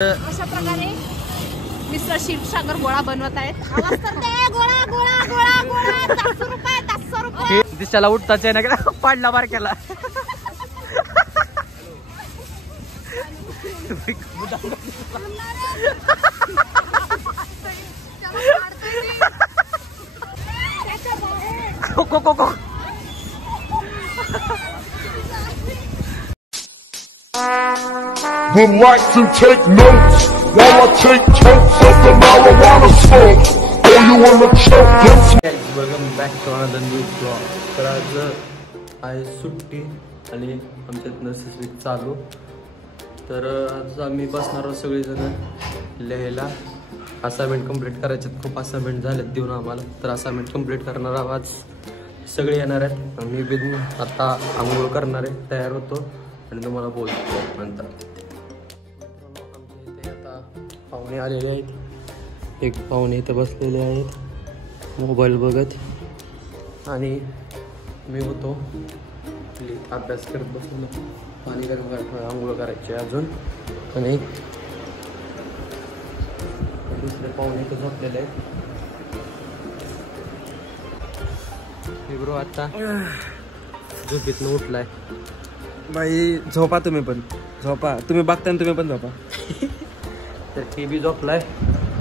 अशा प्रकारे मिस्टर क्षीरसागर गोळा बनवत आहेत. आवाज करते गोळा गोळा गोळा गोळा 500 रुपये 500 रुपये. दिसाला उठताच आहे ना पाडला बार केला. Would like to take notes while I take totes of the marijuana smoke. Or you wanna choke them? Welcome back to another new vlog. तर आज आहे सुट्टी आणि आमच्यात नसेस वीक चालू. तर आज आम्ही बसणार आहोत सगळेजण लिहायला. असाइनमेंट कंप्लीट करायचे. खूप असाइनमेंट झालेत देऊन आम्हाला. तर असाइनमेंट कंप्लीट करणार आहोत आज सगळे येणार आहेत. मी बिन आता आंघोळ करणार आहे, तयार होतो आणि तुम्हाला बोलतो नंतर. आमच्या इथे आता पाहुणे आलेले आहेत. एक पाहुणे इथे बसलेले आहेत मोबाईल बघत आणि मी होतो अभ्यास करत बसलो. पाणी गरम करायचं, आंघोळ करायचे अजून. आणि दुसरे पाहुणे इथे झोपलेले आहेत. ब्रो आता झोपेतनं उठलाय. बाई झोपा, तुम्ही पण झोपा. तुम्ही बघता तुम्ही पण झोपा. तर ते बी झोपलाय.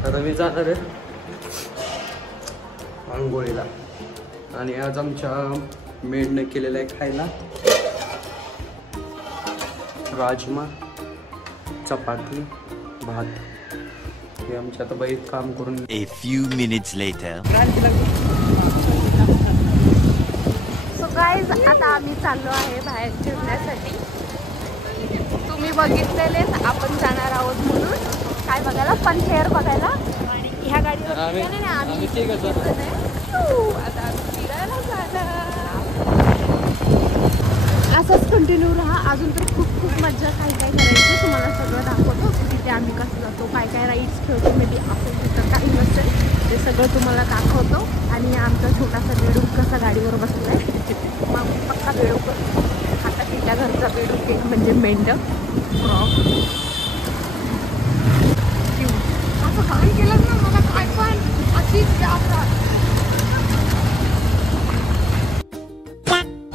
आता मी जाणार आहे आंघोळीला. आणि आज आमच्या मेडने केलेलं आहे खायला राजमा, चपाती, भात. हे आमच्या आता बाई काम करून. A few minutes later. So guys आता आम्ही चाललो आहे बाहेर फिरण्यासाठी. तुम्ही बघितलेलेच आपण जाणार आहोत म्हणून काय बघायला, फन फेअर बघायला. आणि ह्या गाडीवर आम्ही आता फिरायला जाणार. असंच कंटिन्यू राहा. अजून तर खूप खूप मजा काय काय करायचं तुम्हाला सगळं दाखवतो. तिथे आम्ही कसं जातो, काय काय राईड्स खेळतो, मे बी असेल तिथं काही नसेल ते सगळं तुम्हाला दाखवतो. आणि आमचा छोटासा बेडूक कसा गाडीवर बसला आहे. मग पक्का बेडूक आता तिच्या घरचा बेडूक एक म्हणजे मेंढ फ्रॉक. असं काय केलं ना मला काय पण अशीच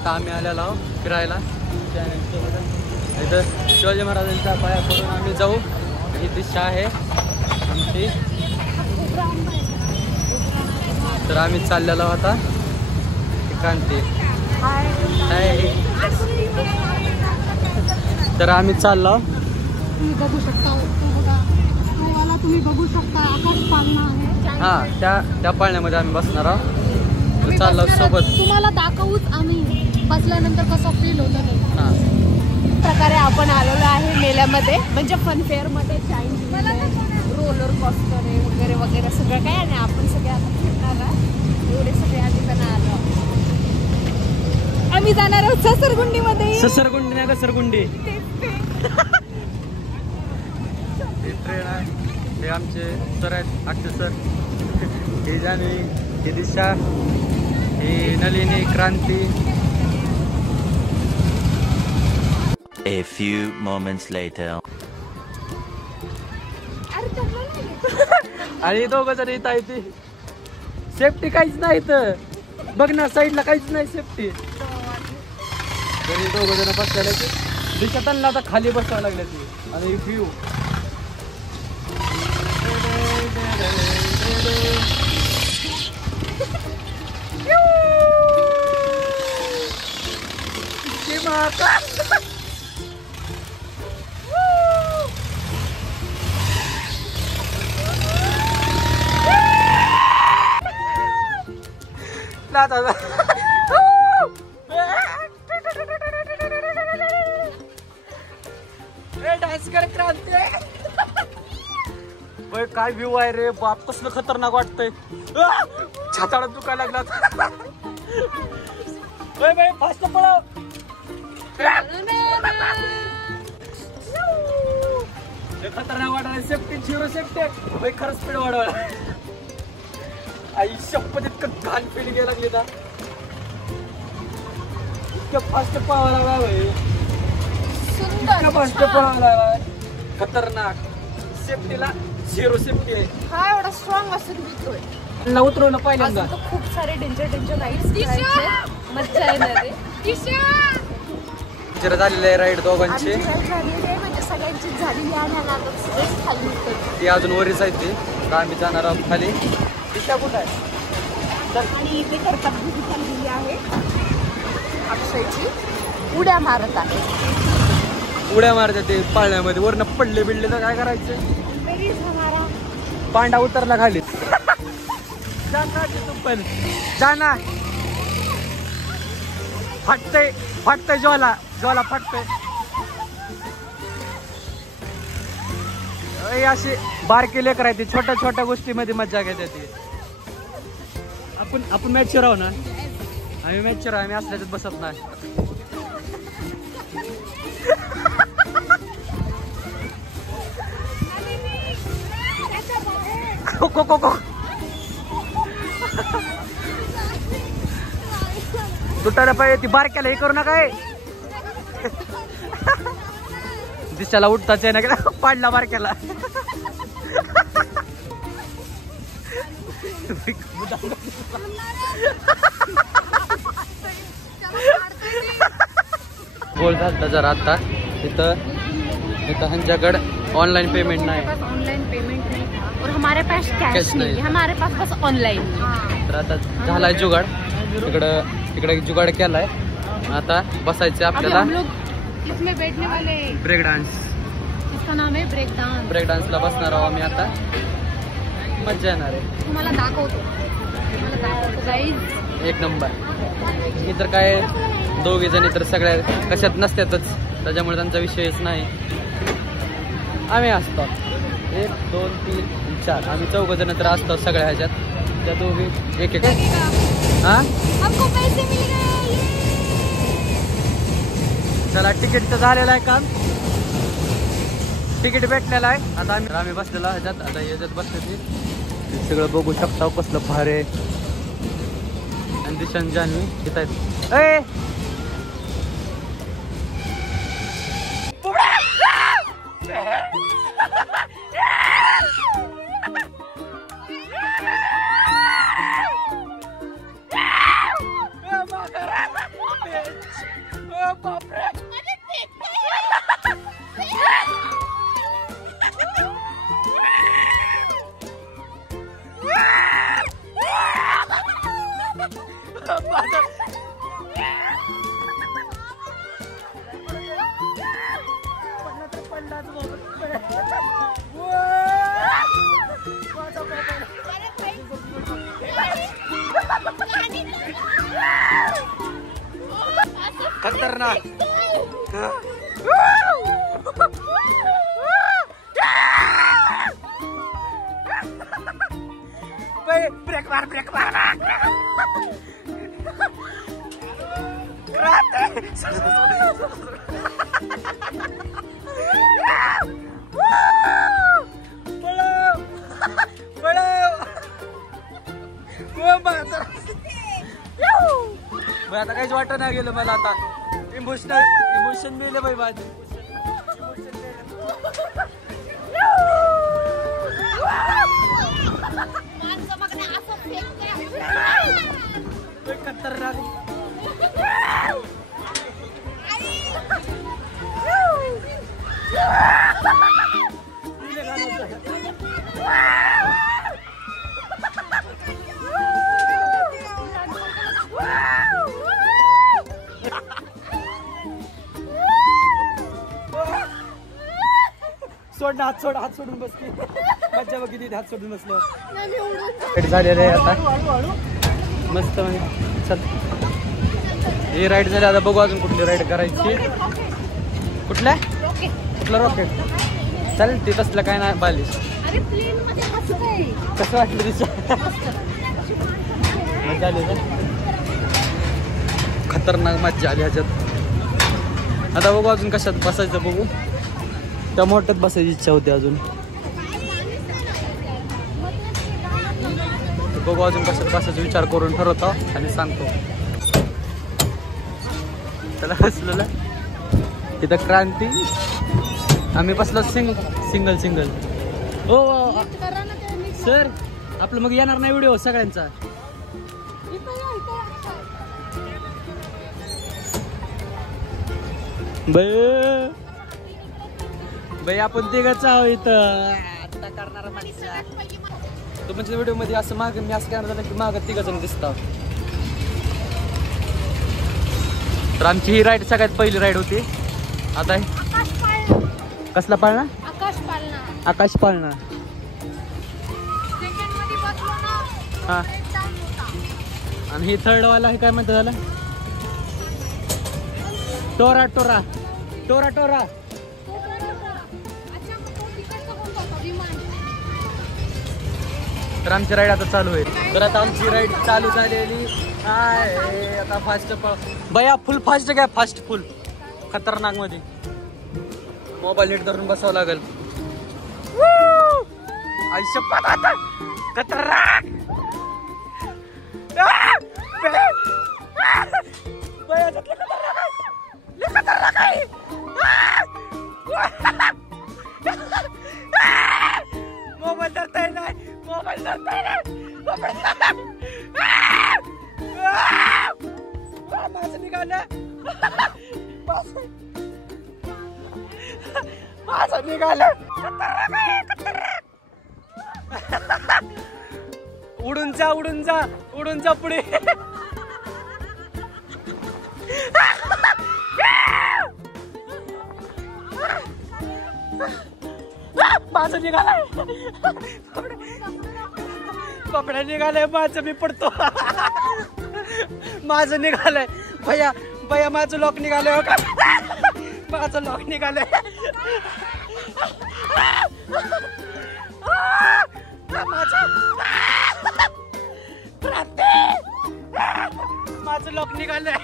आम्ही आलेलो आहोत फिरायला. इथं शिवाजी महाराजांच्या पाया पडून आम्ही जाऊ. ही दिशा आहे आमची. तर आम्ही चाललेलो आता क्रांती. तर आम्ही चाललो. तुम्ही बघू शकता, तुम्ही बघू शकता आकाश पाळणा आहे. हा त्या पाळण्यामध्ये आम्ही बसणार आहोत. चाललो सोबत. तुम्हाला दाखवूच आम्ही बसल्यानंतर कसं फील होतं नाही. प्रकारे आपण आलेलो आहे मेल्यामध्ये म्हणजे फन फेअर मध्ये. रोलर कॉस्टर आहे वगैरे वगैरे सगळं काय. आणि आपण सगळे आता फिरणार आहे. एवढे सगळे आधी पण आलो. आम्ही जाणार आहोत ससरगुंडीमध्ये. ससरगुंडी नाही, घसरगुंडी. ट्रेन आहे. हे आमचे सर आहेत, अक्षय सर. हे जान्हवी, हे दिशा, हे नलिनी, क्रांती. A few moments later. आणि दोघं जण इथं आहे. ती सेफ्टी काहीच नाही इथं. बघ ना साईडला काहीच नाही सेफ्टी. तरी दोघं जण बसलेले. दिशा त्यांना आता खाली बसावं लागले ती. आणि व्ह्यू डान्स कर क्रांती. काय व्ह्यू आहे रे बाप. कसलं खतरनाक वाटतंय. छाताडा दुखायला लागला. फास्ट पळव. खतरनाक वाटायला. Safety zero safety. खरंच स्पीड वाढवायला. आई शपथ इतकं घाण फील घ्यायला लागली ना. इतकं फास्ट पळावं लागला. फास्ट पळावं लागला. खतरनाक. सेफ्टीला झिरो सेफ्टी आहे. हा एवढा स्ट्रॉंग असून भीतोय. ना उतरवणं पहिल्यांदा. अजून तर खूप सारे डेंजर राईड्स करायचे. मज्जा येणार आहे. जरा झालेलं आहे राईड दोघांची. आमची ride झालेली आहे, म्हणजे सगळ्यांची झालेली आहे आणि आता सगळेच खाली उतरतो. ती अजून वरीच आहे ती. आता आम्ही जाणार आहोत खाली. दिशा कुठं आहे? आणि इथे तर पद्धती चाललेली आहे. अक्षयची उड्या मारत आहे. उड्या मारते ते पाळण्यामध्ये. वरनं पडले बिडले तर काय करायचं? पांडा उतरला खाली. तू पण जाना. फाटतय ज्वाला फाटतय. अशी बारकी लेकर आहे ती. छोट्या छोट्या गोष्टीमध्ये मज्जा घेते ती. आपण मॅचवर आहो ना. आम्ही मॅचवर आम्ही असल्याच्यात बसत नाही. तुटायला पाहिजे ती बारक्याला हे करू नका. दिशाला उठताच आहे ना. पाडला बारक्याला. बोल झालता जरा आता. इथं ह्यांच्याकडे ऑनलाइन पेमेंट नाही. ऑनलाइन पेमेंट नहीं और हमारे पास कैश कैश नहीं. नहीं, हमारे पास बस ऑनलाइन. तर आता झालाय जुगाड. तिकडे जुगाड केलाय. आता बसायचं आपल्याला. हम लोग इसमें बैठने वाले. Break dance. इसका नाम है ब्रेक डान्स. ब्रेक डान्सला बसणार आहोत आम्ही आता. मज्जा येणार आहे. तुम्हाला दाखवतो गाईज. एक नंबर. ही तर काय दोघे जणी तर सगळ्या कशात नसतातच, त्याच्यामुळे त्यांचा विषयच नाही. आम्ही असतो 1 2 3 4. आम्ही 4 जण तर असतो सगळ्या ह्याच्यात. त्या दोघी एक हा. हमको पैसे मिल गए. चला तिकीटचं झालेलं आहे काम. तिकीट भेटलेलं आहे. आता आम्ही बसलेलो ह्याच्यात. आता ह्याच्यात बसले सगळं बघू शकता. कसलं भार आहे. आणि दिशान जान्हवी येत आहेत. खतरनाक. ब्रेक मार. आता काहीच वाटत नाही गेलं मला. आता इमोशन मिळलं बाई माझे. खतरनाक. हात सोडून बस की. मज्जा बघितली हात सोडून बसलो. झालेलं आहे आता मस्त. चल हे राईड झाले. आता बघू अजून कुठली राईड करायची. कुठला रॉकेट. चालेल ते तसलं काय नाही. बालिश. कसं वाटलं दिसत. मजा आली. खतरनाक मज्जा आली ह्याच्यात. आता बघू अजून कशात बसायचं बघू. त्या मोठ्यात बसायची इच्छा होती अजून. बघू अजून कशात बसायचा विचार करून ठरवतो आणि सांगतो. त्याला बसलेलं इथं क्रांती. आम्ही बसलो सिंगल. हो सर आपलं मग येणार नाही व्हिडिओ सगळ्यांचा. बाई आपण तिघच आहो इथं आता करणार. तुमच्या व्हिडिओ मध्ये असं माग मी असं करणार झालं की माग तिघ जण दिसतात. तर आमची ही राईड सगळ्यात पहिली राईड होती. आता कसला पाळणा? आकाश पाळणा. हा आणि ही थर्ड वाला हे काय म्हणतात झालं? टोरा टोरा टोरा टोरा. तर आमची राईड आता चालू आहे. तर आता आमची राईड चालू झालेली आहे. आता फास्ट बया फुल फास्ट घ्या. फास्ट फुल खतरनाक मध्ये मोबाईल नीट धरून बसावं लागेल. आयुष्यपात आता खतरनाक. मोबाईल धरता नाही. मोबाईल धरता माझं निघालं. माझं निघालं. उडून जा उडून जा उडून जा पुढे. माझं निघालंय. कपडा निघालंय माझं. मी पडतो. माझं निघालंय भैया. भैया माझं लॉक निघालंय. माझं लॉक निघालंय. माझं लॉक निघालंय.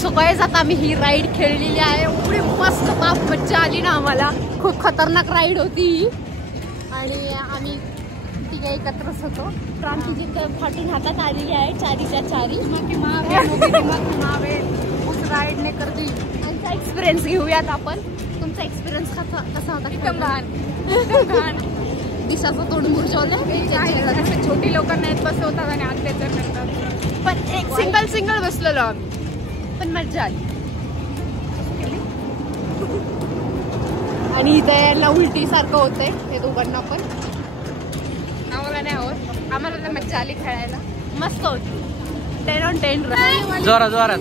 सो गाइस आता आम्ही ही राईड खेळलेली आहे. एवढी मस्त मज्जा आली ना आम्हाला. खूप खतरनाक राईड होती आणि आम्ही तिघे एकत्रच होतो. क्रांतीची फाटून हातात आलेली आहे. चारीच्या चारी उस राईड ने करते. त्यांचा एक्सपिरियन्स घेऊयात आपण. तुमचा एक्सपिरियन्स कसा होता? एकदम लहान दिसाचं तोंड मुरझावलं. छोटी लोक नाहीत बसवतात आणि अत्याचार. पण एक सिंगल बसलेलो आम्ही. पण मज्जा आली. आणि इथे यायला उलटी सारखं होतंय ते दोघांना पण. आम्हाला नाही होत. आम्हाला तर मज्जा आली खेळायला. मस्त होती. 10 on 10. जोरात जोरात.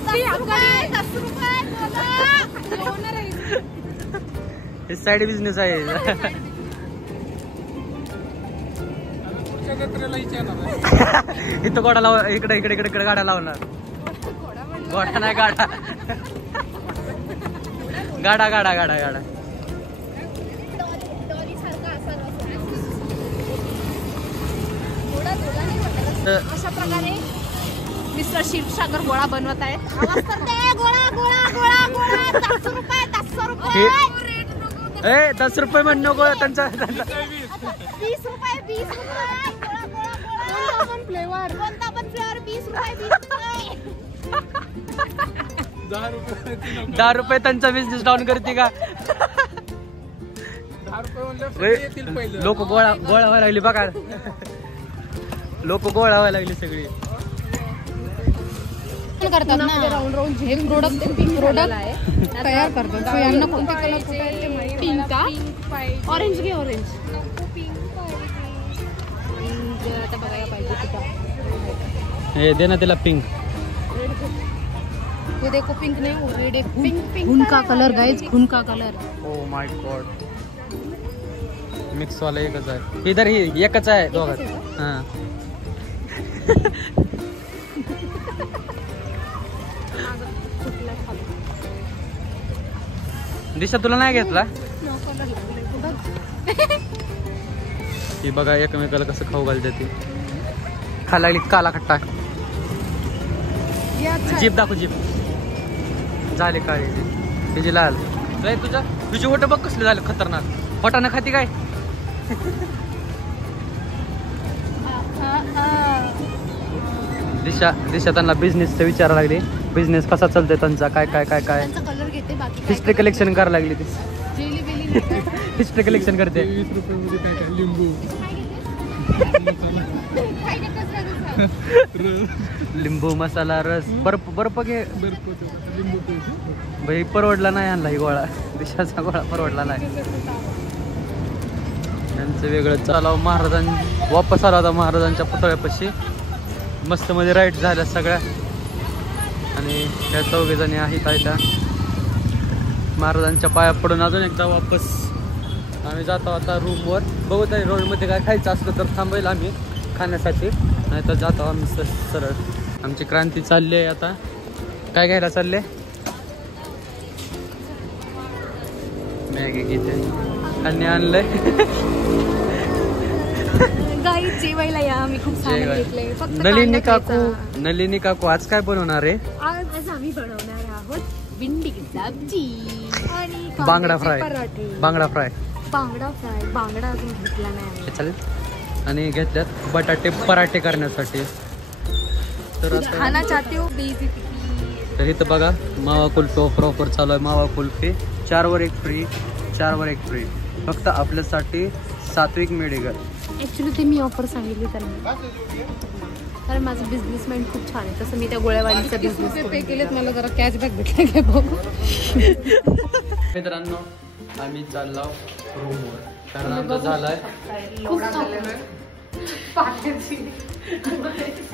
हे साईड बिझनेस आहे. इथं गोडा लाव. इकडे इकडे इकडे इकडे गाड्या लावणार. गोडा नाही गाडा. गाडा गाडा गाडा गाडा. अशा प्रकारे मिस्टर क्षीरसागर गोळा बनवत आहेत. गोळा गोळा गोळा गोळा. 10 रुपये 10 रुपये म्हण नको. त्यांचा 20 रुपये 20 रुपये. कोणता पण फ्लेवर 20 रुपये 10 रुपये त्यांचा बिझनेस डाऊन करते का? लोक गोळा व्हायला लागली बघा. लोक गोळा व्हायला लागली सगळी. करतात ना राऊंड राऊंड हे प्रोडक्ट तयार करतात. सो यांना कोणते कलर कुठे? पिंक का? ऑरेंज घे. ऑरेंज आता बघायला पाहिजे कुठं. हे दे ना त्याला पिंक. ये देखो पिंक नहीं वो रेड है. पिंक खून का कलर गाइस. खून का colour. Oh my God. Mix वाला एकच आहे. इधर ही एकच आहे दोघात. हां दिशा तुला नाही घेतला? ही बघा एकमेकाला कसं खाऊ घालते ती. खायला लागली काला खट्टा. जीप दाखव. जीप झाले काळी. तिची लाल. तुझी ओट बघ कसले झाले खतरनाक. फटाना खाती काय? दिशा त्यांना बिझनेसचं विचारायला लागली. बिझनेस कसा चालतोय त्यांचा. काय काय काय काय कलर घेते. बाकी हिस्ट्री कलेक्शन करायला लागली ती. हिस्ट्री कलेक्शन करते. 20 रुपयामध्ये काय काय लिंबू लिंबू मसाला रस बर्फ घे. लिंबू भाई परवडला नाही आणला ही गोळा. देशाचा गोळा परवडला नाही. त्यांचं वेगळं चालाव. वापस आला होता महाराजांच्या पुतळ्यापाशी. मस्त मध्ये राईड झाल्या सगळ्या. आणि त्या 4 जणी आहेत त्या महाराजांच्या पाया पडून अजून एकदा वापस आम्ही जातो आता रूमवर. बघू तरी रोडमध्ये काय खायचं असलं तर थांबायला आम्ही खाण्यासाठी, नाही तर जातो आम्ही सरळ. आमची क्रांती चालली आहे आता. काय घ्यायला चालले? मॅगी घेते. आणि आणलंय जेवायला या. आम्ही खूप सारं घेतलंय. फक्त नलिनी काकू आज काय बनवणार आहे? आज आम्ही बनवणार आहोत भेंडीची सब्जी आणि बांगडा फ्राय. बांगडा अजून घेतला नाही. चालेल. आणि घेतल्यात बटाटे पराठे करण्यासाठी. तर खाना चाहते हो तर इथं बघा मावा कुल्फी ऑफर चालू आहे. मावा कुल्फी 4 वर 1 फ्री, 4 वर 1 फ्री. फक्त आपल्यासाठी सात्विक मेडिकल. ऍक्च्युली ते मी ऑफर सांगितली कारण माझं बिझनेस माइंड खूप छान आहे. तसं मी त्या गोळ्यावालीचा बिझनेस पे केलेत. मला जरा कॅशबॅक भेटला काय बघू. मित्रांनो आम्ही चाललो रूमवर कारण आमचा झालाय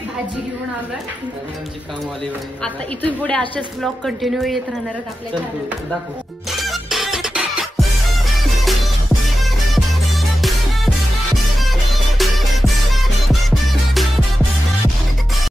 भाजी घेऊन आलोय. आणि आमची कामवाली आता इथून पुढे असेच ब्लॉग कंटिन्यू येत राहणार आहेत आपल्या दाखव.